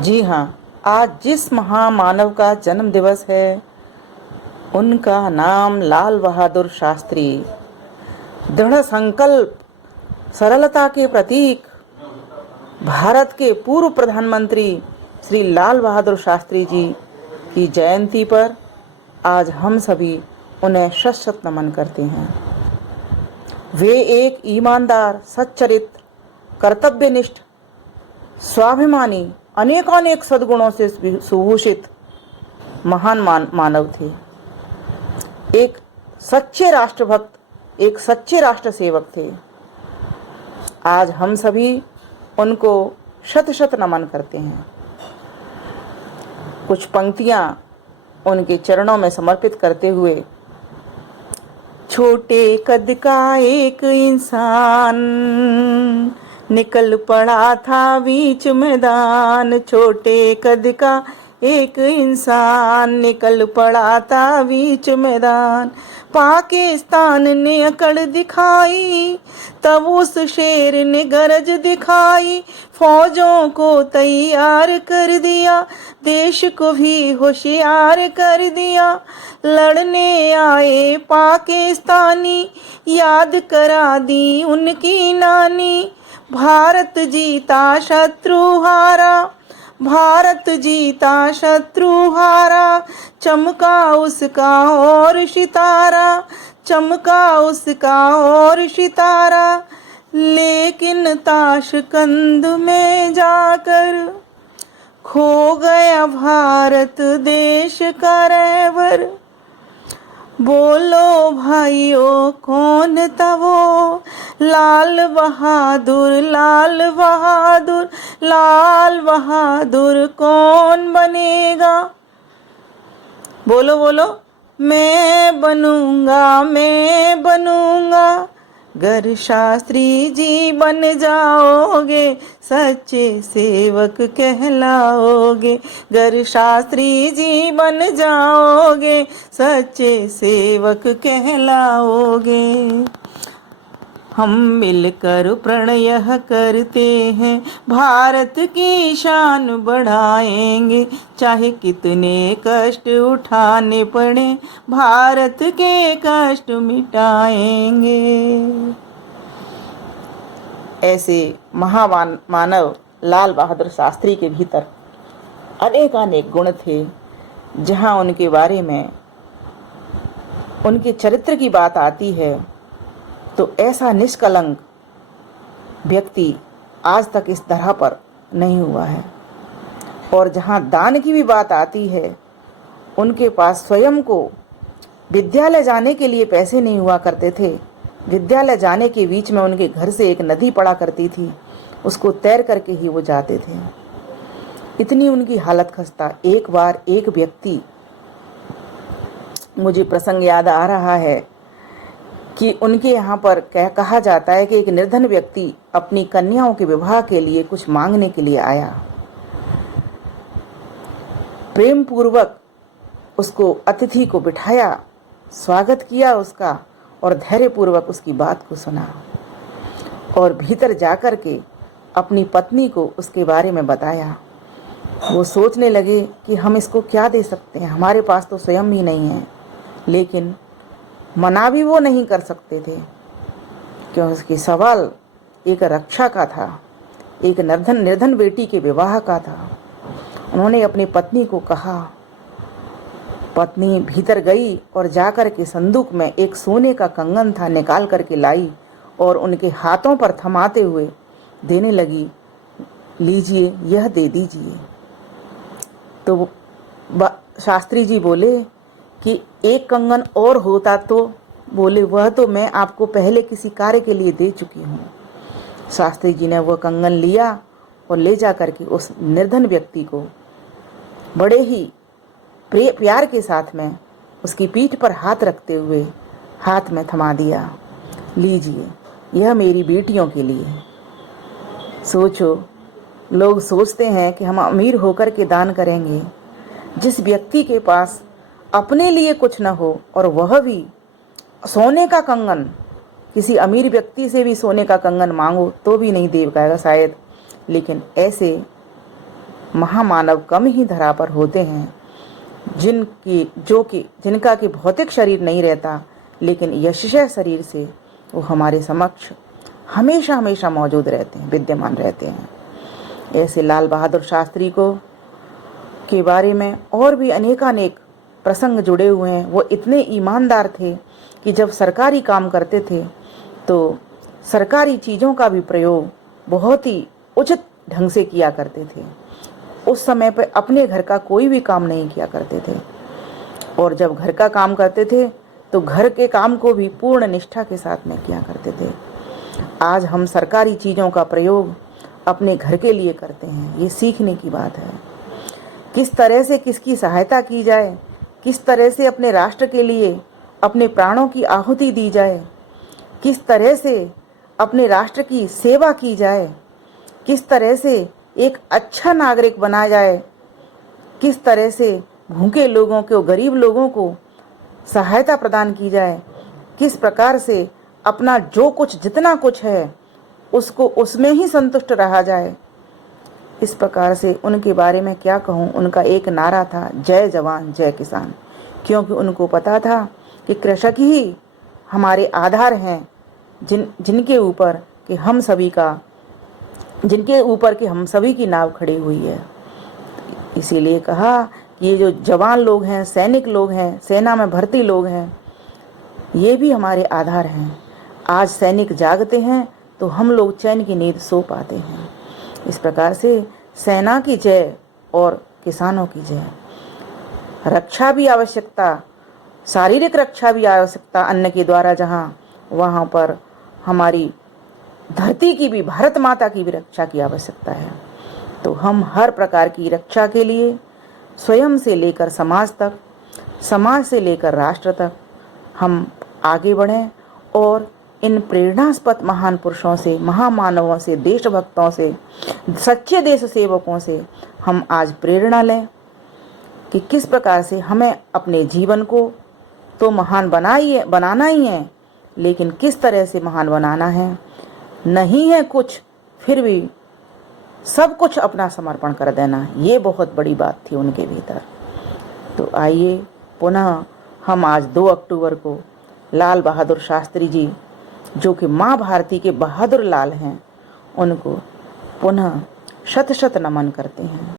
जी हाँ, आज जिस महामानव का जन्म दिवस है, उनका नाम लाल बहादुर शास्त्री। दृढ़ संकल्प, सरलता के प्रतीक, भारत के पूर्व प्रधानमंत्री श्री लाल बहादुर शास्त्री जी की जयंती पर आज हम सभी उन्हें शत शत नमन करते हैं। वे एक ईमानदार, सच्चरित्र, कर्तव्यनिष्ठ, स्वाभिमानी, अनेकानेक सद्गुणों से सुभूषित महान मानव थे। एक सच्चे राष्ट्रभक्त, एक सच्चे राष्ट्र सेवक थे। आज हम सभी उनको शत शत नमन करते हैं। कुछ पंक्तियां उनके चरणों में समर्पित करते हुए। छोटे कद का एक इंसान निकल पड़ा था बीच मैदान। छोटे कद का एक इंसान निकल पड़ा था बीच मैदान। पाकिस्तान ने अकड़ दिखाई, तब उस शेर ने गरज दिखाई। फौजों को तैयार कर दिया, देश को भी होशियार कर दिया। लड़ने आए पाकिस्तानी, याद करा दी उनकी नानी। भारत जीता शत्रु हारा, भारत जीता शत्रु हारा। चमका उसका और सितारा, चमका उसका और सितारा। लेकिन ताशकंद में जाकर खो गया भारत देश का रहबर। बोलो भाइयों कौन था वो? लाल बहादुर, लाल बहादुर, लाल बहादुर कौन बनेगा? बोलो बोलो। मैं बनूंगा, मैं बनूंगा। गर शास्त्री जी बन जाओगे, सच्चे सेवक कहलाओगे। गर शास्त्री जी बन जाओगे, सच्चे सेवक कहलाओगे। हम मिलकर प्रणय करते हैं, भारत की शान बढ़ाएंगे। चाहे कितने कष्ट उठाने पड़े, भारत के कष्ट मिटाएंगे। ऐसे महान मानव लाल बहादुर शास्त्री के भीतर अनेकानेक गुण थे। जहाँ उनके बारे में, उनके चरित्र की बात आती है, तो ऐसा निष्कलंक व्यक्ति आज तक इस तरह पर नहीं हुआ है। और जहाँ दान की भी बात आती है, उनके पास स्वयं को विद्यालय जाने के लिए पैसे नहीं हुआ करते थे। विद्यालय जाने के बीच में उनके घर से एक नदी पड़ा करती थी, उसको तैर करके ही वो जाते थे। इतनी उनकी हालत खस्ता। एक बार एक व्यक्ति, मुझे प्रसंग याद आ रहा है कि उनके यहाँ पर कहा जाता है कि एक निर्धन व्यक्ति अपनी कन्याओं के विवाह के लिए कुछ मांगने के लिए आया। प्रेम पूर्वक उसको, अतिथि को बिठाया, स्वागत किया उसका, और धैर्य पूर्वक उसकी बात को सुना। और भीतर जाकर के अपनी पत्नी को उसके बारे में बताया। वो सोचने लगे कि हम इसको क्या दे सकते हैं, हमारे पास तो स्वयं भी नहीं है। लेकिन मना भी वो नहीं कर सकते थे, क्योंकि उसकी सवाल एक रक्षा का था, एक निर्धन बेटी के विवाह का था। उन्होंने अपनी पत्नी को कहा। पत्नी भीतर गई और जाकर के संदूक में एक सोने का कंगन था, निकाल करके लाई और उनके हाथों पर थमाते हुए देने लगी। लीजिए, यह दे दीजिए। तो शास्त्री जी बोले कि एक कंगन और होता तो? बोले वह तो मैं आपको पहले किसी कार्य के लिए दे चुकी हूँ। शास्त्री जी ने वह कंगन लिया और ले जा करके उस निर्धन व्यक्ति को बड़े ही प्यार के साथ में उसकी पीठ पर हाथ रखते हुए हाथ में थमा दिया। लीजिए, यह मेरी बेटियों के लिए। सोचो, लोग सोचते हैं कि हम अमीर होकर के दान करेंगे। जिस व्यक्ति के पास अपने लिए कुछ न हो और वह भी सोने का कंगन, किसी अमीर व्यक्ति से भी सोने का कंगन मांगो तो भी नहीं दे पाएगा शायद। लेकिन ऐसे महामानव कम ही धरा पर होते हैं जिनका कि भौतिक शरीर नहीं रहता, लेकिन यशस्वी शरीर से वो हमारे समक्ष हमेशा हमेशा मौजूद रहते हैं, विद्यमान रहते हैं। ऐसे लाल बहादुर शास्त्री को के बारे में और भी अनेकानेक प्रसंग जुड़े हुए हैं। वो इतने ईमानदार थे कि जब सरकारी काम करते थे तो सरकारी चीज़ों का भी प्रयोग बहुत ही उचित ढंग से किया करते थे। उस समय पर अपने घर का कोई भी काम नहीं किया करते थे, और जब घर का काम करते थे तो घर के काम को भी पूर्ण निष्ठा के साथ में किया करते थे। आज हम सरकारी चीज़ों का प्रयोग अपने घर के लिए करते हैं, ये सीखने की बात है। किस तरह से किसकी सहायता की जाए, किस तरह से अपने राष्ट्र के लिए अपने प्राणों की आहुति दी जाए, किस तरह से अपने राष्ट्र की सेवा की जाए, किस तरह से एक अच्छा नागरिक बना जाए, किस तरह से भूखे लोगों को, गरीब लोगों को सहायता प्रदान की जाए, किस प्रकार से अपना जो कुछ जितना कुछ है उसको उसमें ही संतुष्ट रहा जाए। इस प्रकार से उनके बारे में क्या कहूँ। उनका एक नारा था, जय जवान जय किसान, क्योंकि उनको पता था कि कृषक ही हमारे आधार हैं, जिनके ऊपर कि हम सभी की नाव खड़ी हुई है। इसीलिए कहा कि ये जो जवान लोग हैं, सैनिक लोग हैं, सेना में भर्ती लोग हैं, ये भी हमारे आधार हैं। आज सैनिक जागते हैं तो हम लोग चैन की नींद सो पाते हैं। इस प्रकार से सेना की जय और किसानों की जय। रक्षा भी आवश्यकता, शारीरिक रक्षा भी आवश्यकता अन्न के द्वारा, वहाँ पर हमारी धरती की भी, भारत माता की भी रक्षा की आवश्यकता है। तो हम हर प्रकार की रक्षा के लिए स्वयं से लेकर समाज तक, समाज से लेकर राष्ट्र तक हम आगे बढ़ें और इन प्रेरणास्पद महान पुरुषों से, महामानवों से, देशभक्तों से, सच्चे देश सेवकों से हम आज प्रेरणा लें कि किस प्रकार से हमें अपने जीवन को तो महान बनाना ही है, लेकिन किस तरह से महान बनाना है। नहीं है कुछ, फिर भी सब कुछ अपना समर्पण कर देना, ये बहुत बड़ी बात थी उनके भीतर। तो आइए पुनः हम आज 2 अक्टूबर को लाल बहादुर शास्त्री जी, जो कि माँ भारती के बहादुर लाल हैं, उनको पुनः शत शत नमन करते हैं।